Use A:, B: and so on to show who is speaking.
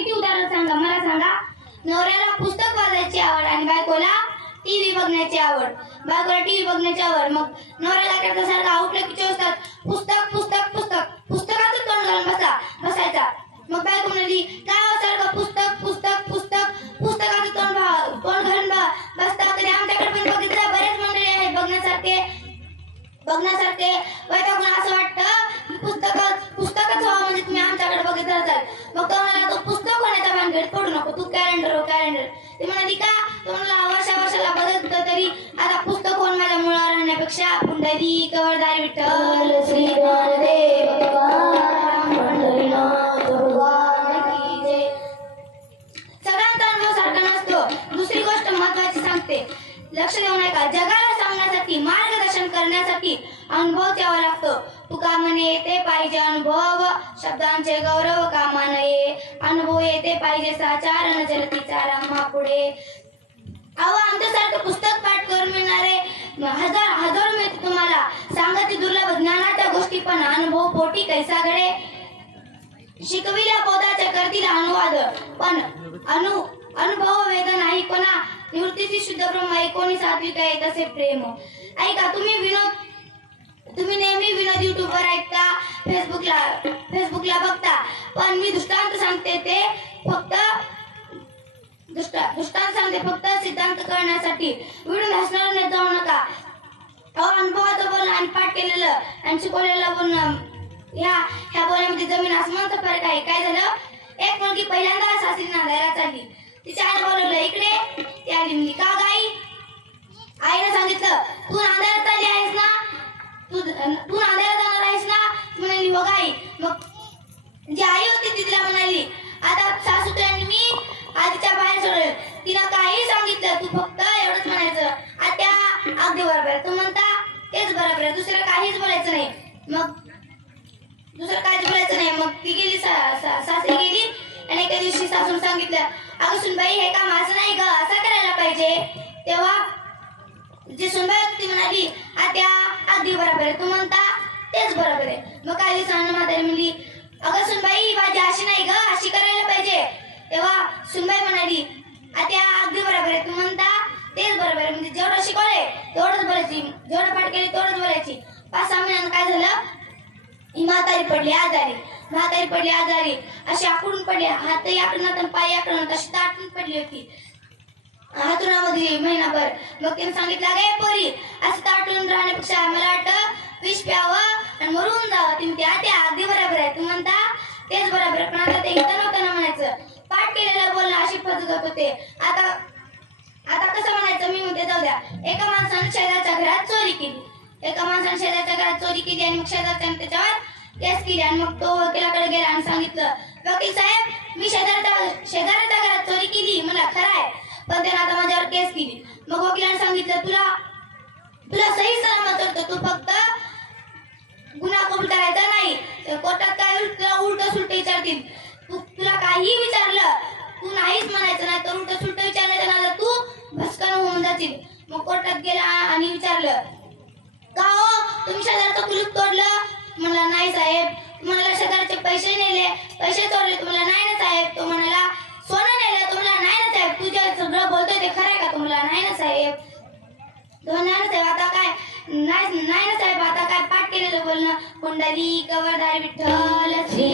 A: किती उदाहरण सांगा? मला सांगा. नवऱ्याला पुस्तक वाचायची आवड आणि बायकोला टीव्ही बघण्याची आवड. बायकोला टीव्ही बघण्याची आवड. मग नवऱ्याला करता सारखा आउटले पिक्चर असतात. पुस्तक पुस्तक पुस्तक. पुस्तकाचं तोंड घालून बसा बसायचा. मग बायको म्हणाली काय सारखं पुस्तक पुस्तक पुस्तक. पुस्तकाचं तोंड तोंड घालून बसता. तरी आमच्याकडे पण बघितलं बरेच मंडळी आहेत बघण्यासारखे. बघण्यासारखे. वैतागून असं वाटतं पुस्तक पुस्तकच व्हावं म्हणजे तुम्ही आमच्याकडे बघितलं असाल. मग तो पडू नको तू कॅलेंडर हो कॅलेंडर ते म्हणाली का? तो म्हणाला वर्षा वर्षाला बदलत तरी आता पुस्तक होऊन माझ्या मुळा राहण्यापेक्षा पुंडरी कवरदारी विठ्ठल श्री ज्ञानदेव लक्ष देऊन ऐका जगाला सांगण्यासाठी मार्गदर्शन करण्यासाठी अनुभव द्यावा लागतो. तुका म्हणे ते पाहिजे अनुभव शब्दांचे गौरव कामा नये हो, येते पाहिजे साचार न जलतीचा पुढे. अहो आमच्यासारखं पुस्तक पाठ करून मिळणारे हजार हजारो मिळते तुम्हाला. सांगते दुर्लभ ज्ञानाच्या गोष्टी पण अनुभव पोटी कैसा घडे शिकविल्या पोदाच्या करतील अनुवाद. पण अनु अनुभव वेदन नाही कोणा. निवृत्तीची शुद्ध ब्रह्म एकोणी सात्विक आहे तसे प्रेम. ऐका तुम्ही विनोद तुम्ही नेहमी विनोद युट्यूबवर ऐकता फेसबुकला फेसबुकला बघता. पण मी दृष्टांत सांगते ते मध्ये फक्त सिद्धांत करण्यासाठी विडून हसणार नाही जाऊ नका. अनुभवाचं बोलणं आणि पाठ केलेलं आणि शिकवलेलं बोलणं ह्या ह्या बोलण्यामध्ये जमीन आसमानचा फरक आहे. काय झालं? एक मुलगी पहिल्यांदा सासरी नांदायला चालली. तिच्या आई बोलवलं इकडे. ती आली म्हणली का गाई आईनं सांगितलं तू नांदा फक्त एवढंच म्हणायचं. आत्या अगदी बरोबर. आहे. तू म्हणता तेच बरोबर आहे. दुसरं काहीच बोलायचं नाही. मग दुसरं काहीच बोलायचं नाही. मग ती गेली सासरी गेली आणि एका दिवशी सासून सांगितलं अगं सुनबाई हे काम असं नाही ग. असं करायला पाहिजे. तेव्हा जी सुनबाई होती ती म्हणाली आत्या अगदी बरोबर आहे. तू म्हणता तेच बरोबर आहे. मग काही दिवसानं म्हातारी म्हणली अगं सुनबाई माझी अशी नाही ग. अशी करायला पाहिजे. तेव्हा सुनबाई म्हणाली आता अगदी बरोबर आहे. तू म्हणता तेच बरोबर आहे. म्हणजे जेवढं शिकवले तेवढंच बोलायची. जेवढं पाठ केली तेवढंच बोलायची. पाच सहा महिन्यानं काय झालं? ही म्हातारी पडली आजारी. म्हातारी पडली आजारी. अशी आकडून पडली. हातही आकडून पाय आकडून अशी दाटून पडली होती. हातुणामध्ये महिनाभर. मग त्यांनी सांगितलं गे पोरी असं ताट शकते आता आता कसं म्हणायचं? मी म्हणते जाऊ द्या. एका माणसानं शेजारच्या घरात चोरी केली. एका माणसानं शेजारच्या घरात चोरी केली आणि मग शेजारच्या त्याच्यावर केस केली आणि मग तो वकिलाकडे गेला आणि सांगितलं वकील साहेब मी शेजारच्या शेजाऱ्याच्या घरात चोरी केली. मला खरं आहे. पण त्यानं आता माझ्यावर केस केली. मग वकिलाने सांगितलं तुला तुला सही सलामत होतं तू फक्त गुन्हा कबूल करायचा नाही. कोर्टात काय होईल तुला उलट सुलट विचारतील. तू नाहीच म्हणायचं नाही तर उलट सुलट विचारण्याच्या नादात तू भस्कन होऊन जातील मग कोर्टात गेला आणि विचारलं का हो? तुम्ही शेजारचं कुलूप तोडलं? म्हणला नाही साहेब. तुम्हाला शेजारचे पैसे नेले. पैसे तोडले. तुम्हाला नाही ना साहेब. तो म्हणाला सोनं नेलं. तुम्हाला नाही ना साहेब. तुझ्या सगळं बोलतोय ते खरं आहे का? तुम्हाला नाही ना साहेब. नाही ना साहेब. आता काय? नाही नाही ना साहेब. आता काय पाठ केलेलं बोलणं? कुंडली कवरदारी विठ्ठल श्री